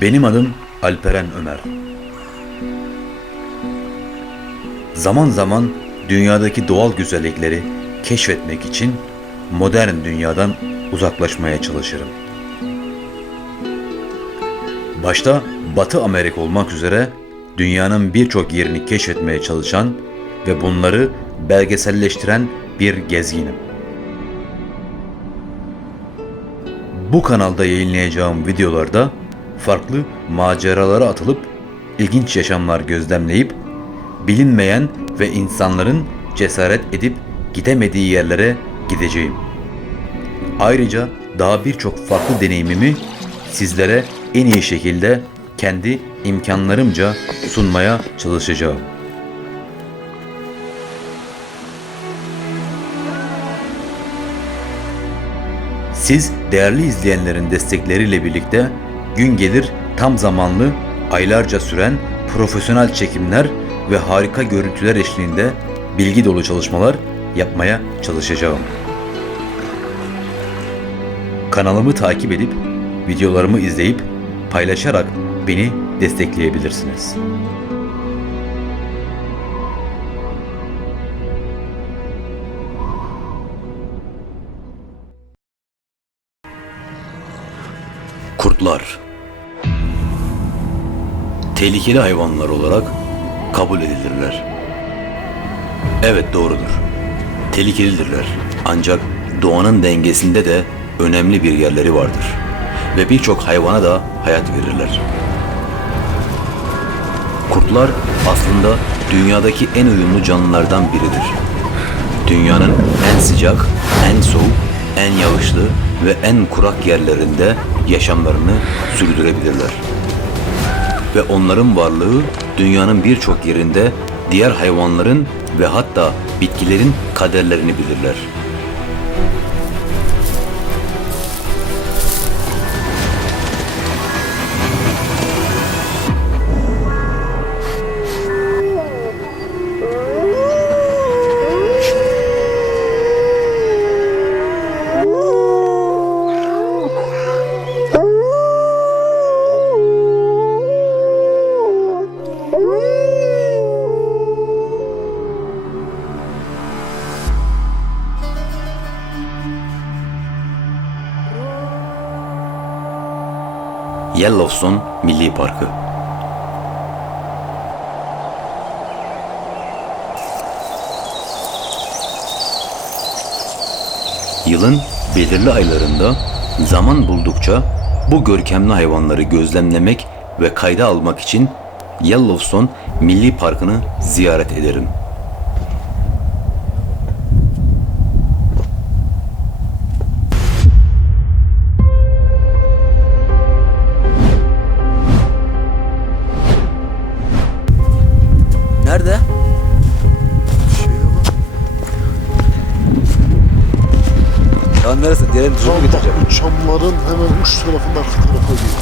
Benim adım Alperen Ömer. Zaman zaman dünyadaki doğal güzellikleri keşfetmek için modern dünyadan uzaklaşmaya çalışırım. Başta Batı Amerika olmak üzere dünyanın birçok yerini keşfetmeye çalışan ve bunları belgeselleştiren bir gezginim. Bu kanalda yayınlayacağım videolarda farklı maceralara atılıp ilginç yaşamlar gözlemleyip bilinmeyen ve insanların cesaret edip gidemediği yerlere gideceğim. Ayrıca daha birçok farklı deneyimimi sizlere en iyi şekilde kendi imkanlarımca sunmaya çalışacağım. Siz değerli izleyenlerin destekleriyle birlikte gün gelir tam zamanlı, aylarca süren profesyonel çekimler ve harika görüntüler eşliğinde bilgi dolu çalışmalar yapmaya çalışacağım. Kanalımı takip edip videolarımı izleyip paylaşarak beni destekleyebilirsiniz. Kurtlar Tehlikeli hayvanlar olarak kabul edilirler. Evet doğrudur. Tehlikelidirler. Ancak doğanın dengesinde de önemli bir yerleri vardır. Ve birçok hayvana da hayat verirler. Kurtlar aslında dünyadaki en uyumlu canlılardan biridir. Dünyanın en sıcak, en soğuk, en yağışlı ve en kurak yerlerinde yaşamlarını sürdürebilirler. Ve onların varlığı dünyanın birçok yerinde diğer hayvanların ve hatta bitkilerin kaderlerini bilirler. Yellowstone Milli Parkı Yılın belirli aylarında zaman buldukça bu görkemli hayvanları gözlemlemek ve kayda almak için Yellowstone Milli Parkı'nı ziyaret ederim. Ya neresi? Diğerini Tam bak bu çamların hemen uç tarafında arka tarafa gidiyor.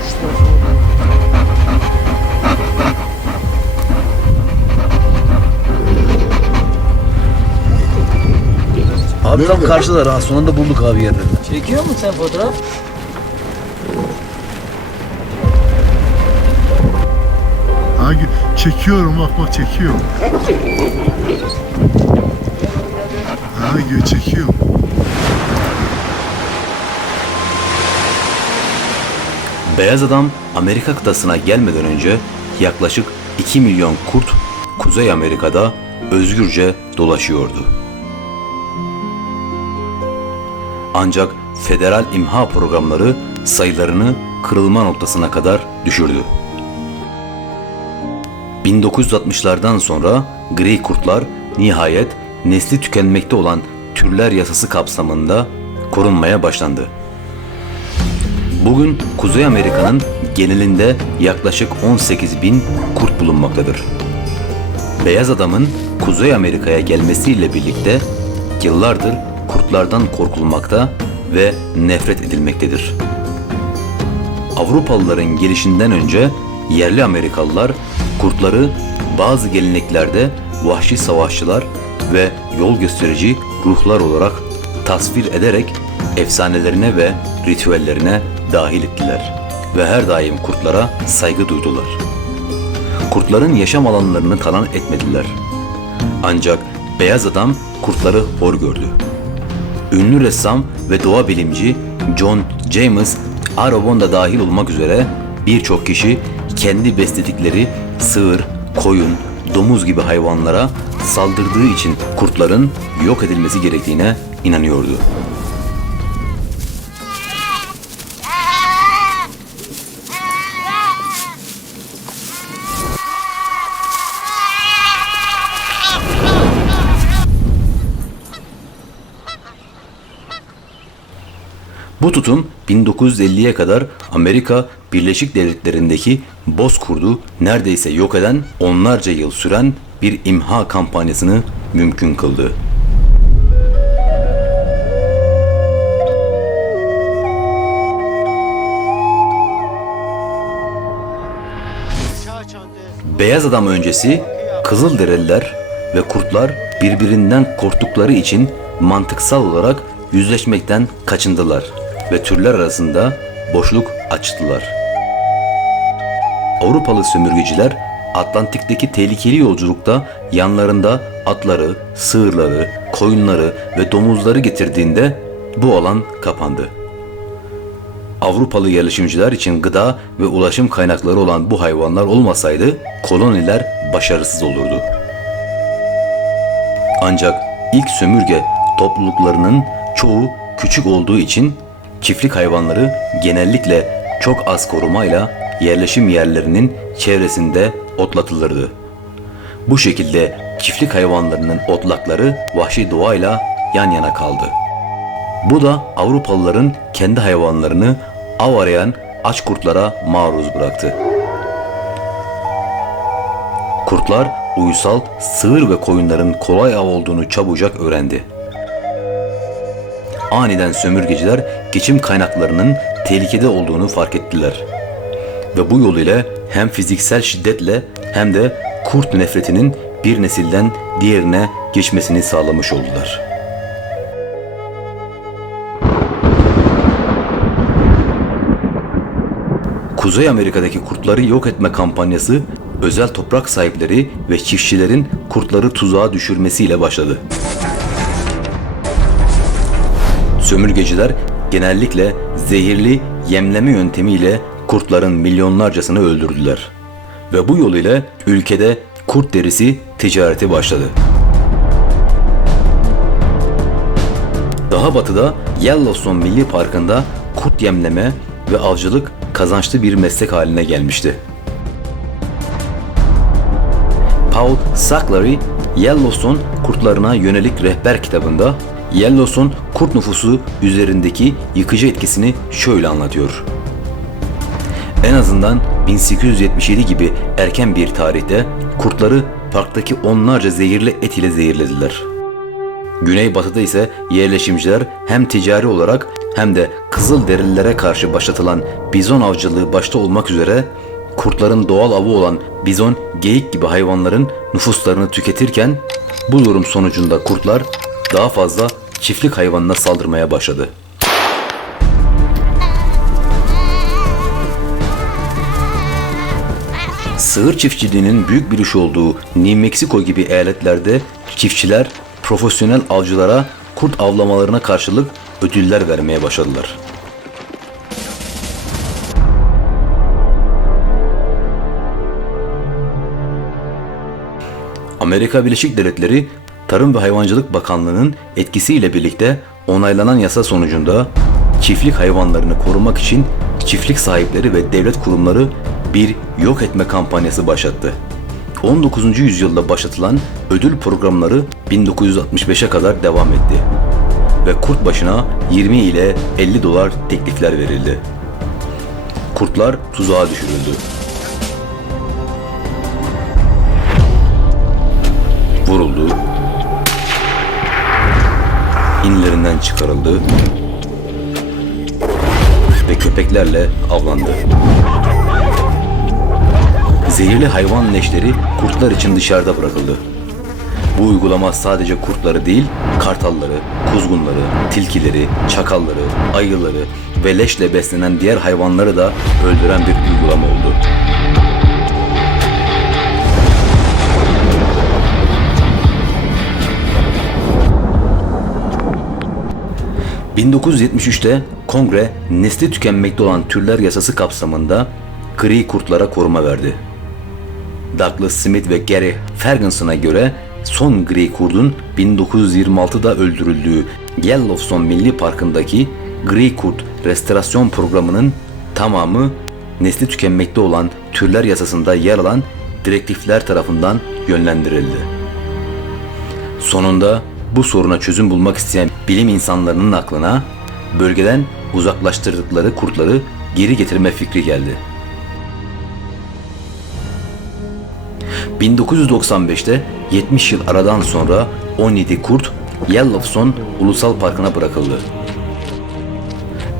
Uç tarafına Abi tam Nerede? karşılar ha. Sonunda bulduk abi yerlerini. Çekiyor musun sen fotoğraf? Ha, gö- çekiyorum bak bak çekiyorum. Ha gö çekiyorum. Beyaz Adam Amerika kıtasına gelmeden önce yaklaşık 2 milyon kurt Kuzey Amerika'da özgürce dolaşıyordu. Ancak federal imha programları sayılarını kırılma noktasına kadar düşürdü. 1960'lardan sonra gri kurtlar nihayet nesli tükenmekte olan türler yasası kapsamında korunmaya başlandı. Bugün Kuzey Amerika'nın genelinde yaklaşık 18 bin kurt bulunmaktadır. Beyaz adamın Kuzey Amerika'ya gelmesiyle birlikte yıllardır kurtlardan korkulmakta ve nefret edilmektedir. Avrupalıların gelişinden önce yerli Amerikalılar kurtları bazı geleneklerde vahşi savaşçılar ve yol gösterici ruhlar olarak tasvir ederek efsanelerine ve ritüellerine dahil ettiler. ve her daim kurtlara saygı duydular. Kurtların yaşam alanlarını talan etmediler. Ancak beyaz adam kurtları hor gördü. Ünlü ressam ve doğa bilimci John James Audubon da dahil olmak üzere birçok kişi kendi besledikleri sığır, koyun, domuz gibi hayvanlara saldırdığı için kurtların yok edilmesi gerektiğine inanıyordu. Bu tutum 1950'ye kadar Amerika Birleşik Devletleri'ndeki bozkurdu neredeyse yok eden onlarca yıl süren bir imha kampanyasını mümkün kıldı. Beyaz Adam öncesi Kızılderililer ve kurtlar birbirinden korktukları için mantıksal olarak yüzleşmekten kaçındılar ve türler arasında boşluk açtılar. Avrupalı sömürgeciler Atlantik'teki tehlikeli yolculukta yanlarında atları, sığırları, koyunları ve domuzları getirdiğinde bu alan kapandı. Avrupalı yerleşimciler için gıda ve ulaşım kaynakları olan bu hayvanlar olmasaydı koloniler başarısız olurdu. Ancak ilk sömürge topluluklarının çoğu küçük olduğu için çiftlik hayvanları genellikle çok az korumayla yerleşim yerlerinin çevresinde otlatılırdı. Bu şekilde çiftlik hayvanlarının otlakları vahşi doğayla yan yana kaldı. Bu da Avrupalıların kendi hayvanlarını av arayan aç kurtlara maruz bıraktı. Kurtlar uysal sığır ve koyunların kolay av olduğunu çabucak öğrendi. Aniden sömürgeciler geçim kaynaklarının tehlikede olduğunu fark ettiler. Ve bu yol ile hem fiziksel şiddetle hem de kurt nefretinin bir nesilden diğerine geçmesini sağlamış oldular. Kuzey Amerika'daki kurtları yok etme kampanyası özel toprak sahipleri ve çiftçilerin kurtları tuzağa düşürmesiyle başladı. Sömürgeciler genellikle zehirli yemleme yöntemiyle kurtların milyonlarcasını öldürdüler. Ve bu yol ile ülkede kurt derisi ticareti başladı. Daha batıda Yellowstone Milli Parkı'nda kurt yemleme ve avcılık kazançlı bir meslek haline gelmişti. Paul Sacklery, Yellowstone kurtlarına yönelik rehber kitabında Yellowstone kurt nüfusu üzerindeki yıkıcı etkisini şöyle anlatıyor. En azından 1877 gibi erken bir tarihte kurtları parktaki onlarca zehirli et ile zehirlediler. Güneybatıda ise yerleşimciler hem ticari olarak hem de kızıl derililere karşı başlatılan bizon avcılığı başta olmak üzere kurtların doğal avı olan bizon, geyik gibi hayvanların nüfuslarını tüketirken bu durum sonucunda kurtlar daha fazla çiftlik hayvanına saldırmaya başladı. Sığır çiftçiliğinin büyük bir iş olduğu New Mexico gibi eyaletlerde çiftçiler profesyonel avcılara kurt avlamalarına karşılık ödüller vermeye başladılar. Amerika Birleşik Devletleri Tarım ve Hayvancılık Bakanlığı'nın etkisiyle birlikte onaylanan yasa sonucunda çiftlik hayvanlarını korumak için çiftlik sahipleri ve devlet kurumları bir yok etme kampanyası başlattı. 19. yüzyılda başlatılan ödül programları 1965'e kadar devam etti. Ve kurt başına 20 ile 50 dolar teklifler verildi. Kurtlar tuzağa düşürüldü. Vuruldu. İnlerinden çıkarıldı. Ve köpeklerle avlandı. Zehirli hayvan leşleri kurtlar için dışarıda bırakıldı. Bu uygulama sadece kurtları değil, kartalları, kuzgunları, tilkileri, çakalları, ayıları ve leşle beslenen diğer hayvanları da öldüren bir uygulama oldu. ...1973'te kongre nesli tükenmekte olan türler yasası kapsamında gri kurtlara koruma verdi. Douglas Smith ve Gary Ferguson'a göre son gri kurdun 1926'da öldürüldüğü Yellowstone Milli Parkı'ndaki gri kurt restorasyon programının tamamı nesli tükenmekte olan türler yasasında yer alan direktifler tarafından yönlendirildi. Sonunda bu soruna çözüm bulmak isteyen bilim insanlarının aklına bölgeden uzaklaştırdıkları kurtları geri getirme fikri geldi. 1995'te 70 yıl aradan sonra 17 kurt Yellowstone Ulusal Parkı'na bırakıldı.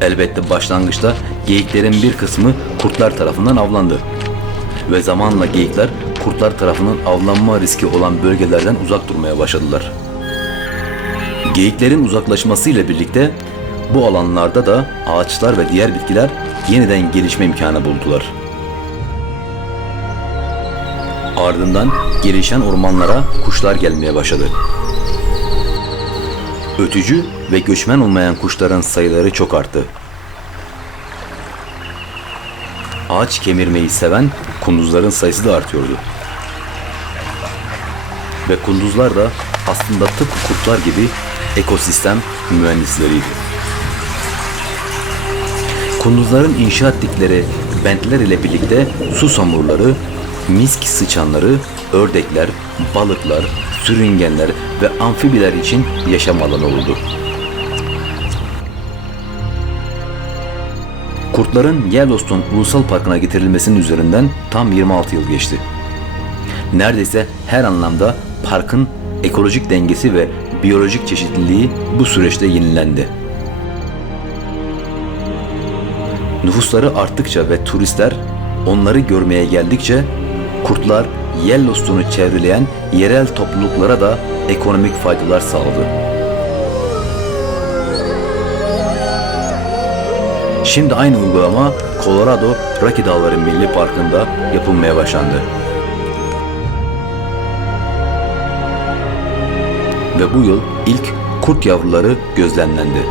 Elbette başlangıçta geyiklerin bir kısmı kurtlar tarafından avlandı. Ve zamanla geyikler kurtlar tarafından avlanma riski olan bölgelerden uzak durmaya başladılar. Geyiklerin uzaklaşmasıyla birlikte bu alanlarda da ağaçlar ve diğer bitkiler yeniden gelişme imkanı buldular. Ardından gelişen ormanlara kuşlar gelmeye başladı. Ötücü ve göçmen olmayan kuşların sayıları çok arttı. Ağaç kemirmeyi seven kunduzların sayısı da artıyordu. Ve kunduzlar da aslında tıpkı kurtlar gibi ekosistem mühendisleriydi. Kunduzların inşa ettikleri bentler ile birlikte su samurları, misk sıçanları, ördekler, balıklar, sürüngenler ve amfibiler için yaşam alanı oldu. Kurtların Yellowstone Ulusal Parkı'na getirilmesinin üzerinden tam 26 yıl geçti. Neredeyse her anlamda parkın ekolojik dengesi ve biyolojik çeşitliliği bu süreçte yenilendi. Nüfusları arttıkça ve turistler onları görmeye geldikçe kurtlar Yellowstone'u çevreleyen yerel topluluklara da ekonomik faydalar sağladı. Şimdi aynı uygulama Colorado Rocky Dağları Milli Parkı'nda yapılmaya başlandı. Ve bu yıl ilk kurt yavruları gözlemlendi.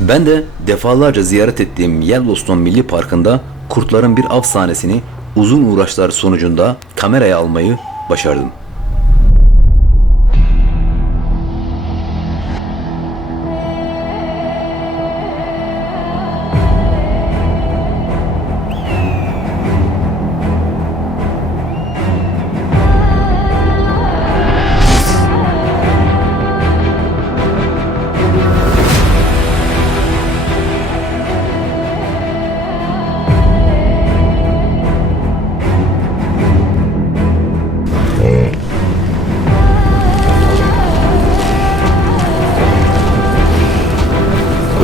Ben de defalarca ziyaret ettiğim Yellowstone Milli Parkı'nda kurtların bir av sahnesini uzun uğraşlar sonucunda kameraya almayı başardım.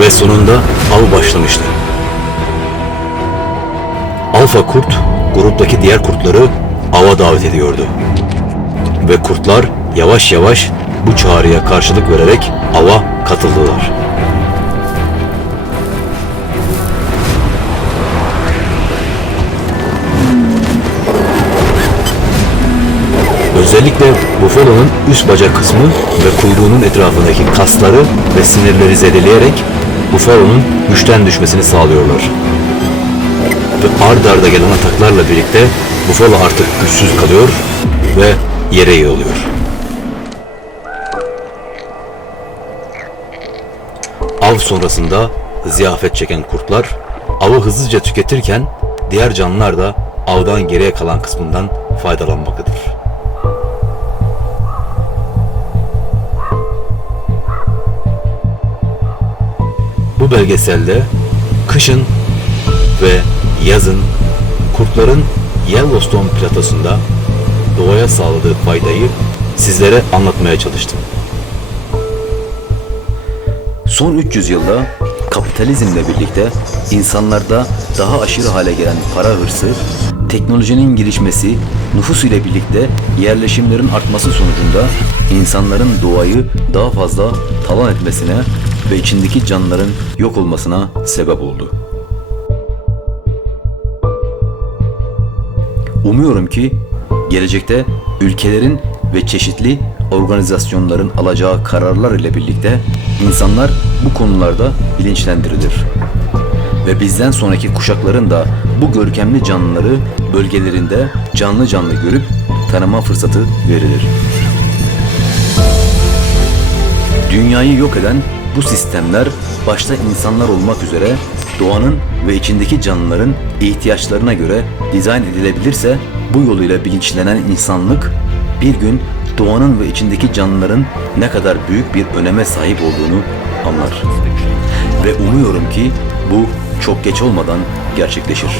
Ve sonunda av başlamıştı. Alfa kurt gruptaki diğer kurtları ava davet ediyordu. Ve kurtlar yavaş yavaş bu çağrıya karşılık vererek ava katıldılar. Özellikle bufalonun üst bacak kısmı ve kuyruğunun etrafındaki kasları ve sinirleri zedeleyerek bufalonun güçten düşmesini sağlıyorlar. Ve ard arda gelen ataklarla birlikte bufalo artık güçsüz kalıyor ve yere yığılıyor. Av sonrasında ziyafet çeken kurtlar avı hızlıca tüketirken diğer canlılar da avdan geriye kalan kısmından faydalanmaktadır. Bu belgeselde kışın ve yazın kurtların Yellowstone platosunda doğaya sağladığı faydayı sizlere anlatmaya çalıştım. Son 300 yılda kapitalizmle birlikte insanlarda daha aşırı hale gelen para hırsı, teknolojinin gelişmesi nüfus ile birlikte yerleşimlerin artması sonucunda insanların doğayı daha fazla talan etmesine ve içindeki canlıların yok olmasına sebep oldu. Umuyorum ki gelecekte ülkelerin ve çeşitli organizasyonların alacağı kararlar ile birlikte insanlar bu konularda bilinçlendirilir. Ve bizden sonraki kuşakların da bu görkemli canlıları bölgelerinde canlı canlı görüp tanıma fırsatı verilir. Dünyayı yok eden bu sistemler başta insanlar olmak üzere doğanın ve içindeki canlıların ihtiyaçlarına göre dizayn edilebilirse bu yoluyla bilinçlenen insanlık bir gün doğanın ve içindeki canlıların ne kadar büyük bir öneme sahip olduğunu anlar. Ve umuyorum ki bu çok geç olmadan gerçekleşir.